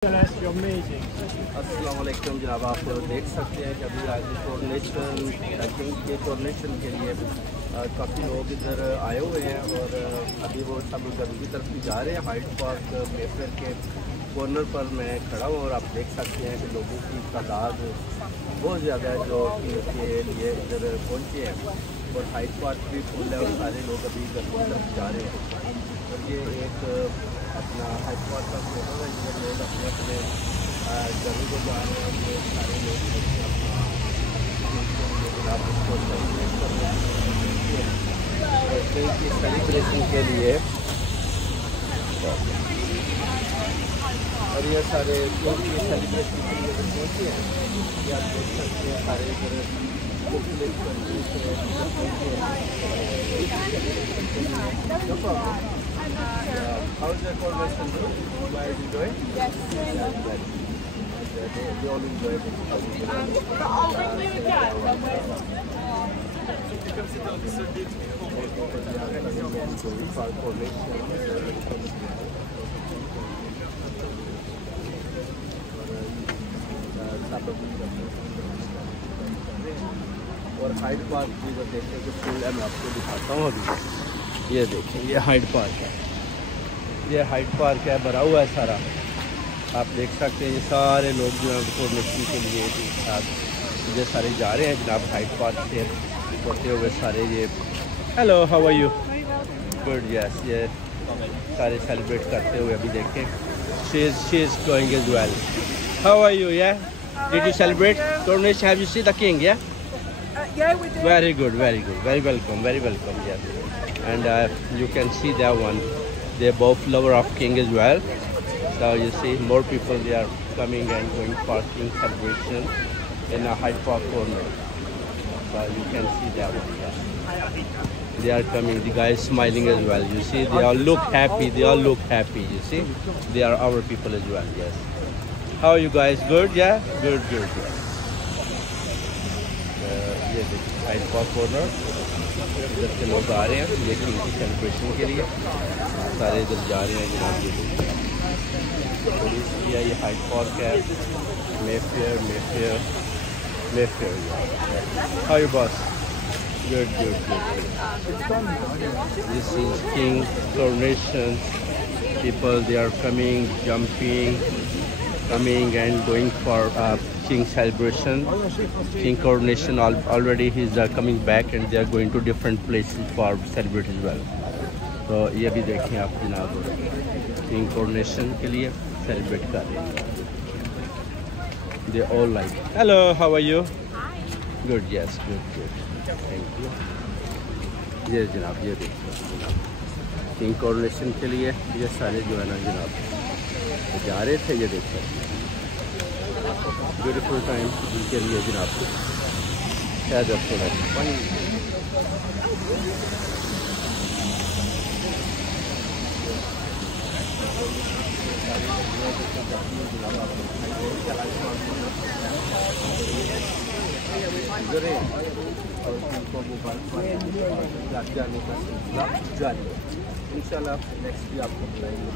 अस्सलाम वालेकुम जनाब, आप देख सकते हैं कि अभी आज कोरोनेशन के लिए काफ़ी लोग इधर आए हुए हैं और अभी वो सब घर की तरफ भी जा रहे हैं। हाइड पार्क मेफेयर के कॉर्नर पर मैं खड़ा हूँ और आप देख सकते हैं कि लोगों की तादाद बहुत ज़्यादा है जो के लिए इधर पहुँचे हैं और हाइड पार्क भी फुल है और सारे लोग अभी घर की तरफ जा रहे हैं। और ये एक अपना हाइड पार्क का फोटो है जिधर लोग अपने अपने जगह को जा रहे हैं। ये सारे लोग सेलिब्रेशन के लिए और ये सारे लोग सेलिब्रेशन के लिए पहुँचे हैं। ये आप देख सकते हैं सारे इधर How is the coronation? You guys enjoy it? Yes. They all enjoy it. I'll bring you again. और हाइड पार्क भी जो देखने को फुल है, मैं आपको दिखाता हूँ अभी। ये देखें, ये हाइड पार्क है, ये हाइड पार्क है, भरा हुआ है सारा। आप देख सकते हैं ये सारे लोग जो है कोरोनेशन के लिए ये सारे जा रहे हैं जनाब हाइड पार्क से होते हुए सारे। ये hello, how are you? Good, yes. ये सारे सेलिब्रेट करते हुए अभी देखें। She is going as well. How are you? Yeah did you celebrate coronation? Have you see the king? Yeah Yeah, we did. very good, very welcome, yes. And you can see that one, they're both lover of king as well. So you see more people, they are coming and going for king celebration in a Hyde Park corner. So you can see that one, yeah. They are coming, the guy is smiling as well. You see, they all look happy, you see. They are our people as well, yes. How are you guys? Good, yeah? Good, yeah. ये देखिए Hyde Park corner, इधर से लोग आ रहे हैं ये king की celebration के लिए, सारे इधर जा रहे हैं जनाब। ये ये हाइड पार्क है, Mayfair. How you boss? Good. This is king coronation. People they are coming, jumping, coming and going for king celebration, king coronation. Already he's coming back and they are going to different places for celebrate as well. तो ये भी देखें आप जनाब, king coronation के लिए celebrate कर रहे हैं। They all like. Hello, how are you? Good, yes, good. Thank you. ये जनाब, ये देखिए जनाब, king coronation के लिए ये सारे जो है ना जनाब जा रहे थे। ये देख सकते हैं ब्यूटीफुल टाइम उनके लिए जनाब। क्या जब थोड़ा पानी और उनको मुबारक जाने का सिलसिला जारी है। इंशाल्लाह नेक्स्ट भी आपको बुलाएंगे।